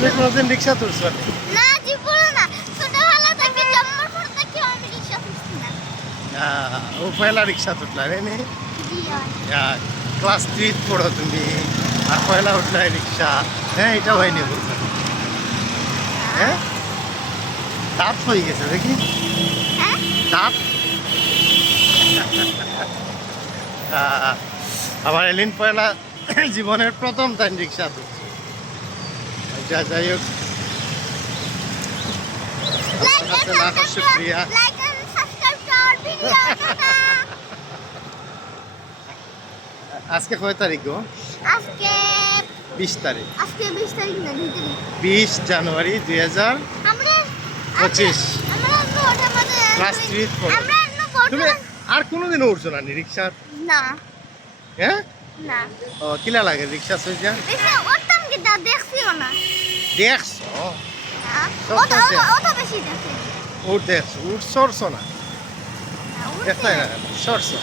আপনি কোনোদিন রিক্সা তুলছেন? না জীবনে না, ছোটবেলা থেকে জন্মের পর থেকে আমি রিক্সা তুলছি না। ও পয়লা রিক্সা তুললা রে নি? জি হয়। ক্লাস 3 পড়ো তুমি আর পয়লা উঠলাই রিক্সা। হ্যাঁ এটা হয়নি বলছেন। হ্যাঁ দাঁত হয়ে গেছে দেখি হ্যাঁ দাঁত। আমার এলিন পয়লা জীবনের প্রথম টাইম রিক্সা তুলছে। যাই হোক লাইক কাছে লাখো শুক্রিয়া। Like and subscribe to our video. আজকে কয় তারিখ গো? আজকে 20 তারিখ। 20 তারিখ না 2 তারিখ। 20 জানুয়ারি 2025। আমরা আমরা ওটা মানে ক্লাস 3 পড়ো। আমরা তুমি আর কোনোদিনও উঠছো না নি রিক্সা? না হ্যাঁ না ও কিলা লাগে রিক্সা সইজা? বেশি উঠতাম কি তা দেখছিও না। দেখছো না, সব ওটা দেখছে। ওটা বেশি দেখছি। উঠ দেখছো উঠ সরছো না না, উঠছে। দেখতে না সরছো